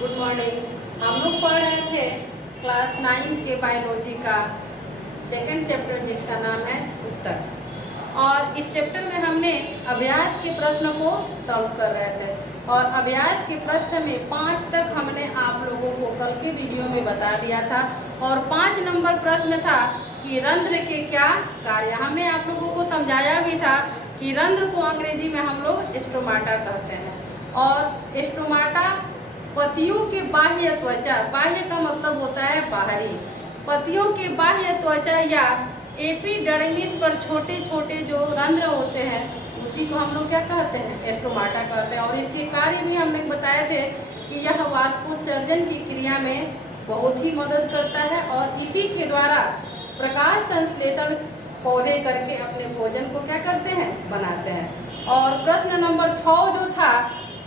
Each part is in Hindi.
Good morning. हम लोग पढ़ रहे थे क्लास 9 के बायोलॉजी का सेकंड चैप्टर जिसका नाम है उत्तर। और इस चैप्टर में हमने अभ्यास के प्रश्न को सॉल्व कर रहे थे और अभ्यास के प्रश्न में 5 तक हमने आप लोगों को कल के वीडियो में बता दिया था। और 5 नंबर प्रश्न था कि रंध्र के क्या कार्य। हमने आप लोगों को समझाया भी था कि रंध्र को अंग्रेजी में हम लोग स्टोमाटा कहते हैं। और स्टोमाटा पत्तियों के बाह्य त्वचा, बाह्य का मतलब होता है बाहरी, पत्तियों के बाह्य त्वचा या एपिडर्मिस पर छोटे छोटे जो रंध्र होते हैं उसी को हम लोग क्या कहते हैं, स्टोमाटा कहते हैं। और इसके कार्य भी हमने बताए थे कि यह वाष्पोत्सर्जन की क्रिया में बहुत ही मदद करता है और इसी के द्वारा प्रकाश संश्लेषण पौधे करके अपने भोजन को क्या करते हैं, बनाते हैं। और प्रश्न नंबर 6 जो था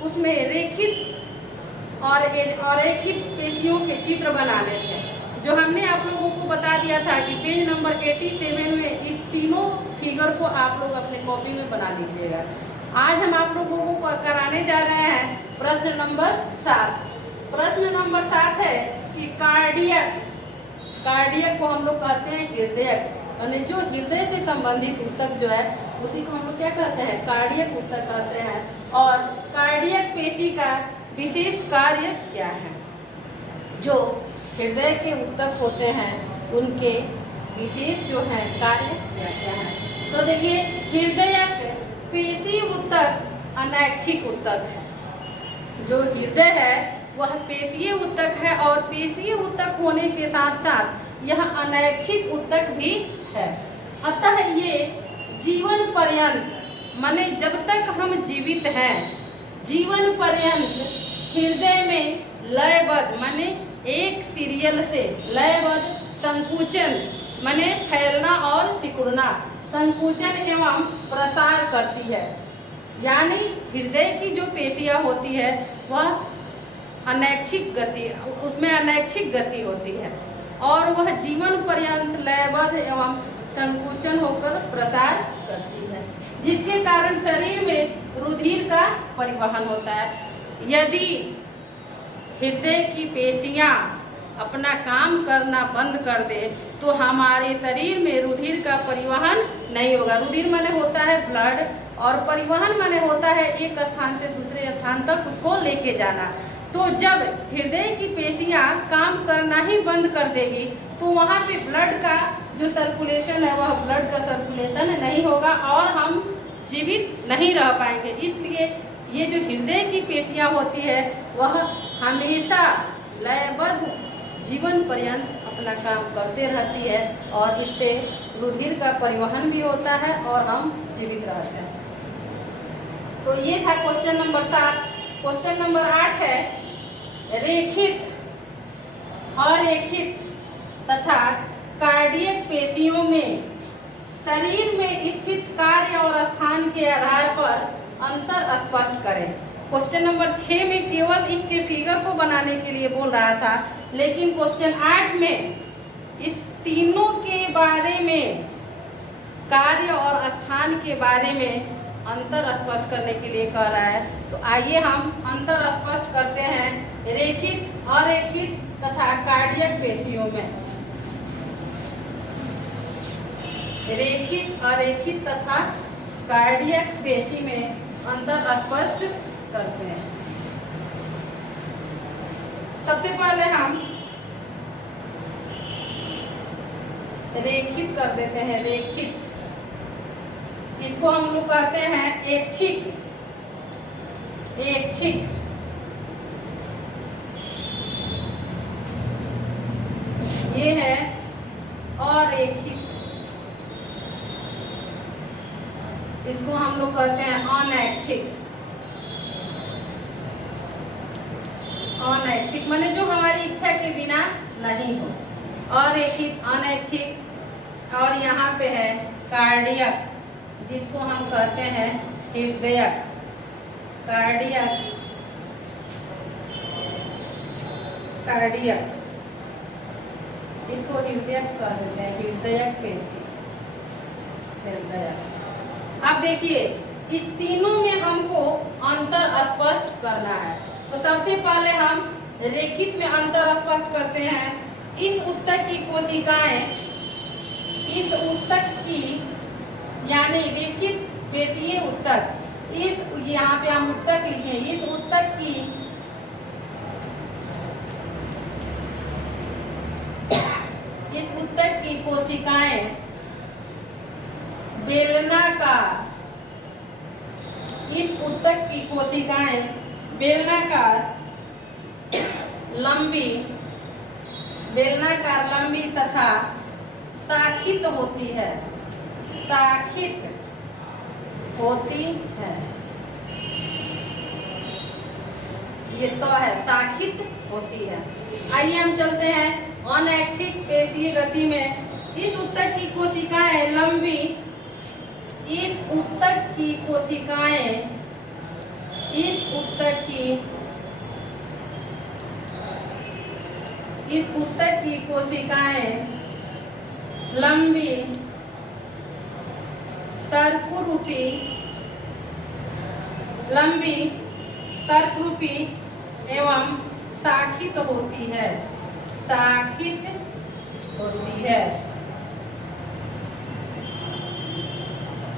उसमें रेखित और अरेखित पेशियों के चित्र बनाने थे, जो हमने आप लोगों को बता दिया था कि पेज नंबर 87 में इस तीनों फिगर को आप लोग अपने कॉपी में बना लीजिएगा। आज हम आप लोगों को कराने जा रहे हैं प्रश्न नंबर 7। प्रश्न नंबर 7 है कि कार्डियक को हम लोग कहते हैं हृदय, और जो हृदय से संबंधित ऊतक जो है उसी को हम लोग क्या कहते हैं, कार्डियक ऊतक कहते हैं। और कार्डियक पेशी का विशेष कार्य क्या है, जो हृदय के ऊतक होते हैं उनके विशेष जो है कार्य क्या क्या है। तो देखिए, हृदयक पेशी ऊतक अनैच्छिक ऊतक है। जो हृदय है वह पेशीय ऊतक है और पेशीय ऊतक होने के साथ साथ यह अनैच्छिक ऊतक भी है। अतः ये जीवन पर्यंत, माने जब तक हम जीवित हैं, जीवन पर्यंत हृदय में लयबद्ध, माने एक सीरियल से लयबद्ध संकुचन, माने फैलना और सिकुड़ना, संकुचन एवं प्रसार करती है। यानी हृदय की जो पेशियां होती है वह अनैच्छिक गति, उसमें अनैच्छिक गति होती है और वह जीवन पर्यंत लयबद्ध एवं संकुचन होकर प्रसार करती है, जिसके कारण शरीर में रुधिर का परिवहन होता है। यदि हृदय की पेशियां अपना काम करना बंद कर दे तो हमारे शरीर में रुधिर का परिवहन नहीं होगा। रुधिर माने होता है ब्लड और परिवहन माने होता है एक स्थान से दूसरे स्थान तक उसको लेके जाना। तो जब हृदय की पेशियां काम करना ही बंद कर देगी तो वहाँ पे ब्लड का जो सर्कुलेशन है वह ब्लड का सर्कुलेशन नहीं होगा और हम जीवित नहीं रह पाएंगे। इसलिए ये जो हृदय की पेशियां होती है वह हमेशा लयबद्ध जीवन पर्यंत अपना काम करते रहती है और इससे रुधिर का परिवहन भी होता है और हम जीवित रहते हैं। तो ये था क्वेश्चन नंबर 7। क्वेश्चन नंबर 8 है रेखित, अरेखित तथा कार्डियक पेशियों में शरीर में स्थित कार्य और स्थान के आधार पर अंतर स्पष्ट करें। क्वेश्चन नंबर 6 में केवल इसके फिगर को बनाने के लिए बोल रहा था, लेकिन क्वेश्चन 8 में इस तीनों के बारे में, कार्य और स्थान के बारे में अंतर स्पष्ट करने के लिए कह रहा है। तो आइए हम अंतर स्पष्ट करते हैं रेखित, अरेखित तथा कार्डियक पेशियों में। रेखित, अरेखित तथा कार्डियक पेशी में अंतर स्पष्ट करते हैं। सबसे पहले हम रेखित कर देते हैं। रेखित, इसको हम लोग कहते हैं ऐच्छिक। ऐच्छिक, ये है अरेखित, इसको हम लोग कहते हैं अनैच्छिक। अनैच्छिक माने जो हमारी इच्छा के बिना नहीं हो। अरेखित, अनैच्छिक। और यहाँ पे है कार्डियक, जिसको हम कहते हैं हृदयक। कार्डियक, कार्डियक, इसको हृदयक कह देते हैं, हृदयक पेशी, हृदयक। अब देखिए, इस तीनों में हमको अंतर स्पष्ट करना है। तो सबसे पहले हम रेखित में अंतर स्पष्ट करते हैं। इस ऊतक की कोशिकाएं, इस ऊतक की यानी रेखित पेशीय ऊतक, इस यहाँ पे हम ऊतक लिखे, इस ऊतक की कोशिकाएं बेलनाकार, इस ऊतक की कोशिकाएं बेलनाकार लंबी तथा शाखित होती है, शाखित होती है। ये तो है, शाखित होती है। आइए हम चलते हैं अनैच्छिक पेशीय गति में। इस ऊतक की कोशिकाएं लंबी, इस ऊतक की कोशिकाएं, इस ऊतक की कोशिकाएं लंबी तर्करूपी एवं शाखित होती है, शाखित होती है।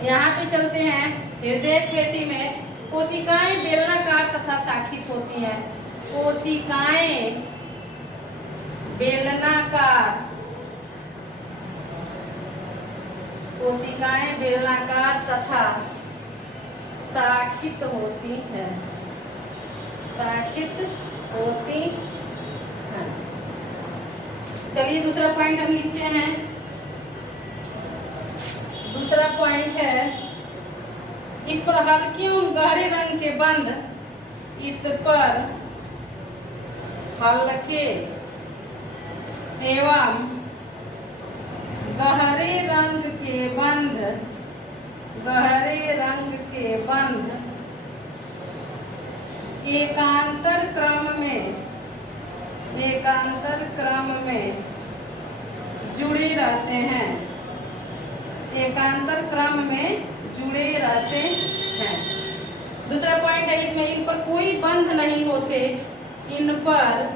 यहाँ पे चलते हैं हृदय पेशी में। कोशिकाएं बेलनाकार तथा शाखित होती हैं। कोशिकाएं बेलनाकार, कोशिकाएं बेलनाकार तथा शाखित होती हैं, शाखित होती हैं। चलिए दूसरा पॉइंट हम लिखते हैं। दूसरा पॉइंट है, इस पर हल्के और गहरे रंग के बंध, इस पर हल्के एवं गहरे रंग के बंध, गहरे रंग के बंध एकांतर क्रम में जुड़े रहते हैं, एकांतर क्रम में जुड़े रहते हैं। दूसरा पॉइंट है इसमें, इन पर कोई बंध नहीं होते, इन पर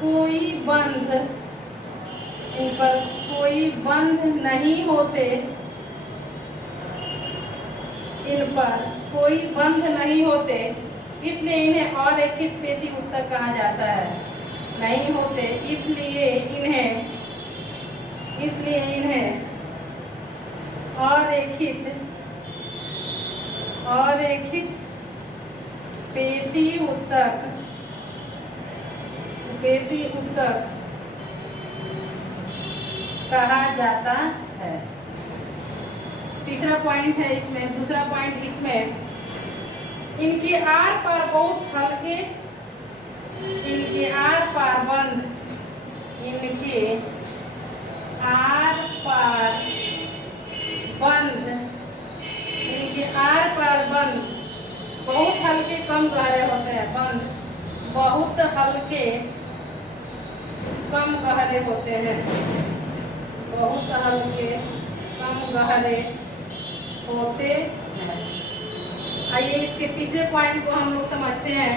कोई बंध नहीं होते, इन पर कोई बंध नहीं होते, इसलिए इन्हें अरेखित पेशी ऊतक कहा जाता है। नहीं होते इसलिए इन्हें अरेखित पेशी ऊतक कहा जाता है। तीसरा पॉइंट है इसमें, दूसरा पॉइंट इसमें, इनके आर पार बहुत हल्के, इनके आर पार बंध, इनके आर पार बंध बहुत हल्के कम गहरे होते हैं, बंध बहुत हल्के कम गहरे होते हैं, बहुत हल्के कम गहरे होते हैं। आइए इसके तीसरे पॉइंट को हम लोग समझते हैं।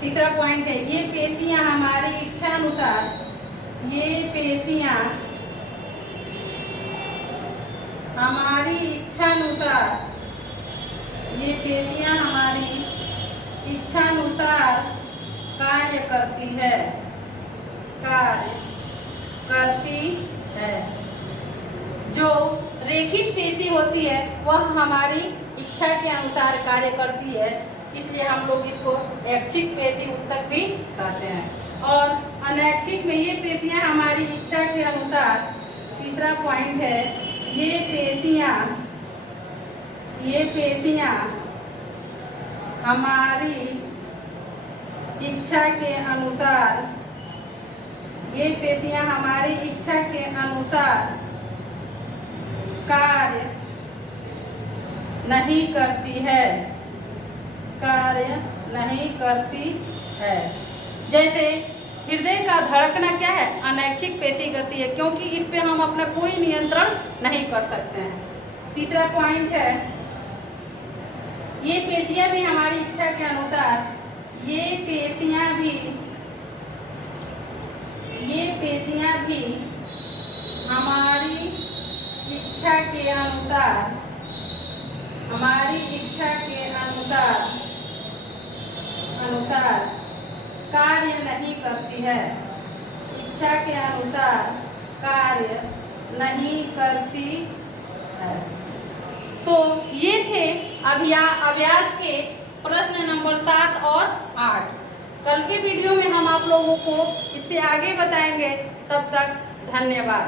तीसरा पॉइंट है, ये पेशियां हमारी इच्छानुसार, ये पेशियां हमारी इच्छानुसार कार्य करती है। जो रेखित पेशी होती है वह हमारी इच्छा के अनुसार कार्य करती है, इसलिए हम लोग इसको ऐच्छिक पेशी ऊतक भी कहते हैं। और अनैच्छिक में ये पेशियां हमारी इच्छा के अनुसार, तीसरा पॉइंट है, ये पेशियां हमारी इच्छा के अनुसार, ये पेशियां हमारी इच्छा के अनुसार कार्य नहीं करती है, कार्य नहीं करती है। जैसे हृदय का धड़कना क्या है, अनैच्छिक पेशी गति है, क्योंकि इस पे हम अपना कोई नियंत्रण नहीं कर सकते हैं। तीसरा पॉइंट है, ये पेशियां भी हमारी इच्छा के अनुसार, ये पेशियां भी हमारी इच्छा के अनुसार कार्य नहीं करती है, इच्छा के अनुसार कार्य नहीं करती है। तो ये थे अभ्यास के प्रश्न नंबर 7 और 8। कल के वीडियो में हम आप लोगों को इससे आगे बताएंगे। तब तक धन्यवाद।